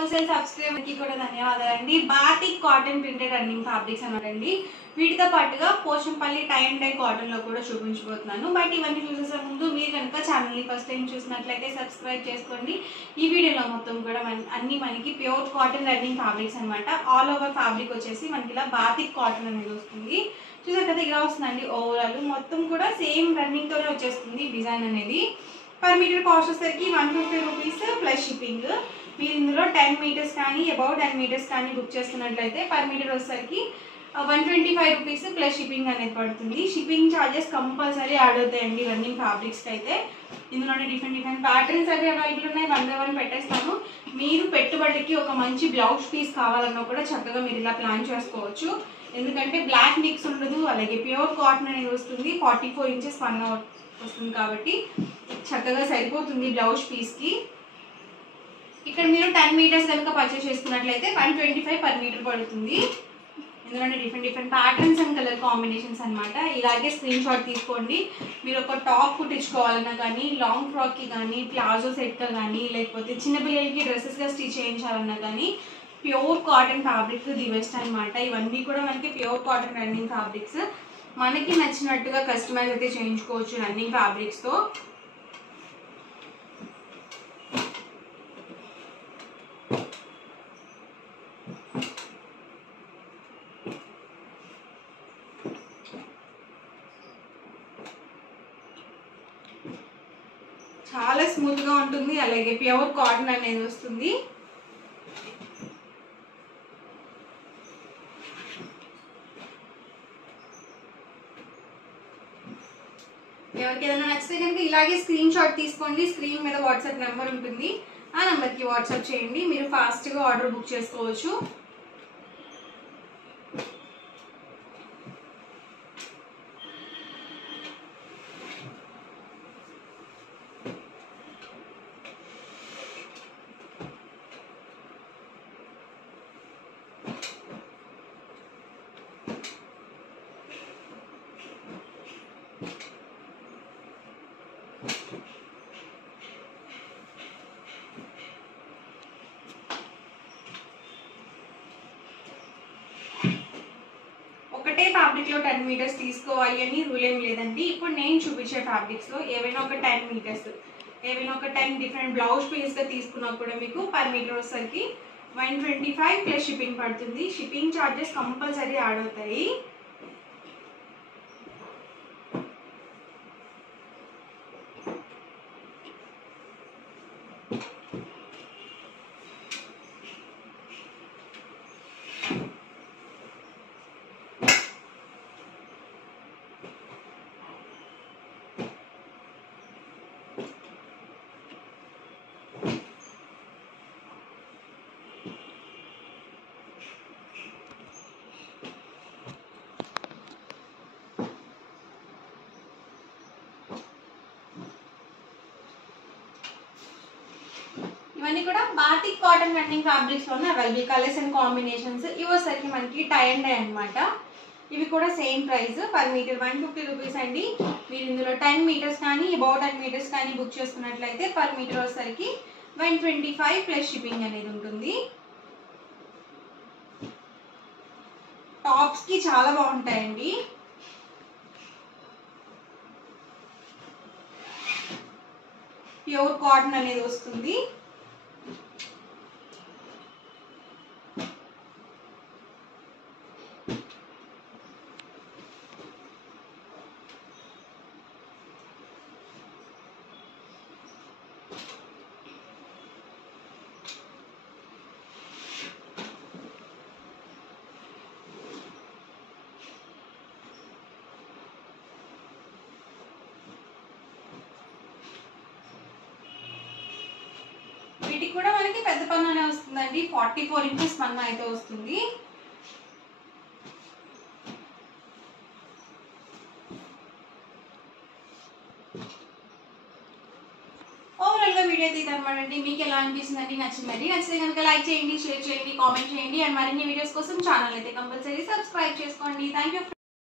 Wholesale subscriber కి కూడా ధన్యవాదాలండి. Batik cotton printed running fabrics అన్నారండి. వీటితో పాటుగా Pochampally tie and dye cotton లో కూడా చూపించబోతున్నాను. బట్ ఇవన్నీ చూసేసే ముందు మీరు కనుక ఛానల్ ని ఫస్ట్ టైం చూసినట్లయితే సబ్స్క్రైబ్ చేసుకోండి. ఈ వీడియోలో మొత్తం కూడా అన్ని మనకి ప్యూర్ కాటన్ రన్నింగ్ ఫ్యాబ్రిక్స్ అనమాట. ఆల్ ఓవర్ ఫ్యాబ్రిక్ వచ్చేసి మనకి ఇలా బాతిక్ కాటన్ అనేది వస్తుంది. చూసారు కదా, ఇలా వస్తుందండి. ఓవరాల్ మొత్తం కూడా సేమ్ రన్నింగ్ తోనే వచ్చేస్తుంది డిజైన్ అనేది. పర్ మీటర్ కాస్ట్ వచ్చేసరికి 150 రూపీస్ ప్లస్ షిప్పింగ్. మీరు ఇందులో 10 మీటర్స్ కానీ అబౌవ్ 10 మీటర్స్ కానీ బుక్ చేసుకున్నట్లయితే పర్ మీటర్ వచ్చేసరికి 125 రూపీస్ ప్లస్ షిప్పింగ్ అనేది పడుతుంది. షిప్పింగ్ ఛార్జెస్ కంపల్సరీ యాడ్ అవుతాయండి రన్నింగ్ ఫ్యాబ్రిక్స్కి అయితే. ఇందులోనే డిఫరెంట్ ప్యాటర్న్స్ అవి అవైలబుల్ ఉన్నాయి. 1 by 1 పెట్టేస్తాను. మీరు పెట్టుబడికి ఒక మంచి బ్లౌజ్ పీస్ కావాలన్నా కూడా చక్కగా మీరు ఇలా ప్లాన్ చేసుకోవచ్చు. ఎందుకంటే బ్లాక్ మిక్స్ ఉండదు, అలాగే ప్యూర్ కాటన్ అనేది వస్తుంది. 44 ఇంచెస్ 1 వస్తుంది కాబట్టి చక్కగా సరిపోతుంది బ్లౌజ్ పీస్కి. ఇక్కడ మీరు 10 మీటర్స్ కనుక పర్చేస్ చేసుకున్నట్లయితే 125 పర్ మీటర్ పడుతుంది. ఇందులోనే different patterns and colour combinations అనమాట. ఇలాగే స్క్రీన్ షాట్ తీసుకోండి. మీరు ఒక టాప్ కుట్టించుకోవాలన్నా కానీ, లాంగ్ ఫ్రాక్కి కానీ, ప్లాజో సెట్గా కానీ, లేకపోతే చిన్నపిల్లలకి డ్రెస్సెస్గా స్టిచ్ చేయించాలన్నా కానీ pure cotton fabric the best అనమాట. ఇవన్నీ కూడా మనకి ప్యూర్ కాటన్ రన్నింగ్ ఫ్యాబ్రిక్స్. మనకి నచ్చినట్టుగా కస్టమైజ్ అయితే చేయించుకోవచ్చు రన్నింగ్ ఫ్యాబ్రిక్స్తో. చాలా స్మూత్గా ఉంటుంది, అలాగే ప్యూర్ కాటన్ అనేది వస్తుంది. ఎవరికి ఏదైనా నచ్చితే కనుక ఇలాగే స్క్రీన్ షాట్ తీసుకోండి. స్క్రీన్ మీద వాట్సాప్ నెంబర్ ఉంటుంది, ఆ నెంబర్కి వాట్సాప్ చేయండి. మీరు ఫాస్ట్గా ఆర్డర్ బుక్ చేసుకోవచ్చు. ఒకటే ఫ్యాబ్రిక్లో 10 మీటర్స్ తీసుకోవాలి అని రూల్ ఏం లేదండి. ఇప్పుడు నేను చూపించే ఫ్యాబ్రిక్స్లో ఏవైనా ఒక 10 మీటర్స్, ఏవైనా ఒక 10 డిఫరెంట్ బ్లౌజ్ పీస్గా తీసుకున్నా కూడా మీకు పర్ మీటర్ వచ్చేసరికి 125 ప్లస్ షిప్పింగ్ పడుతుంది. షిప్పింగ్ ఛార్జెస్ కంపల్సరీ యాడ్ అవుతాయి. ఇవన్నీ కూడా బాతిక్ కాటన్ రన్నింగ్ ఫ్యాబ్రిక్స్ లోనే అవైలబుల్. కలర్స్ అండ్ కాంబినేషన్స్ ఇవి వచ్చేసరికి మనకి టై అండ్ డై అనమాట. ఇవి కూడా same price, per metre 150 rupees అండి. మీరు ఇందులో 10 మీటర్స్ కానీ అబౌవ్ 10 మీటర్స్ కానీ బుక్ చేసుకున్నట్లయితే పర్ మీటర్ వచ్చేసరికి 125 ప్లస్ షిప్పింగ్ అనేది ఉంటుంది. టాప్స్ కి చాలా బాగుంటాయండి. ప్యూర్ కాటన్ అనేది వస్తుంది. వీటికి కూడా మనకి పెద్ద పన్ను వస్తుందండి. 44 ఇంచెస్ పన్ను అయితే వస్తుంది. ఓవరాల్ గా వీడియో అయితే అనమాట అండి. మీకు ఎలా అనిపిస్తుందండి? నచ్చితే కనుక లైక్ చేయండి, షేర్ చేయండి, కామెంట్ చేయండి. అండ్ మరిన్ని వీడియోస్ కోసం ఛానల్ అయితే కంపల్సరీ సబ్స్క్రైబ్ చేసుకోండి. Thank you.